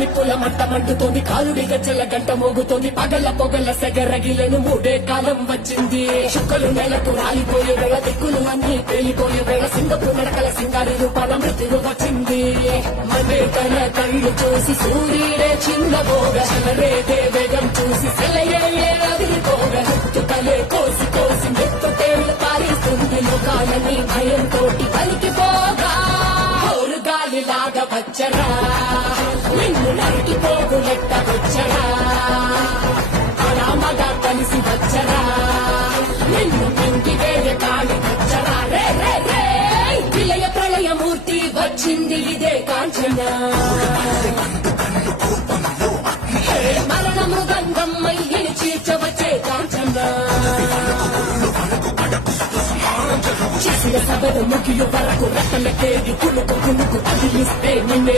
నిప్పుల మంట మండుతోంది, కాలుడి గజ్జల గంట మోగుతోంది, పగల పొగల సెగరగిలను మూడే కాలం వచ్చింది. చుక్కలు నెలకు రాలిపోయే వేళ, దిక్కులు అన్ని తేలిపోయే వేళ, సింగపు నడకల సింగారి రూపాల మృత్యువు వచ్చింది. మనే తన కళ్ళు చూసి సూర్యుడే చిన్నబోగ, చలరేగే వేగం చూసి సెలయేయే అదిరిపోగా, చుక్కలే కోసి కోసి మెత్తు తేళ్లు పారిస్తుంది. ముఖాలని భయంతోటి పలికిపోగా, గాలిలాగా వచ్చరా నిన్ను నరికి పోగులెట్ట వచ్చరా, అలామగా కలిసి వచ్చరా నిన్ను మింగి వేరే కాలి వచ్చరా. రే రే రే విలయ ప్రళయమూర్తి వచ్చింది ఇదే కాంచన, మరణ మృదంగం మయ్యని చీర్చవచ్చే కాంచన. చేసిన సభను ముగియు వరకు రెక్కల తేగి కులుకు కులుకు అదిలిస్తే నిన్నే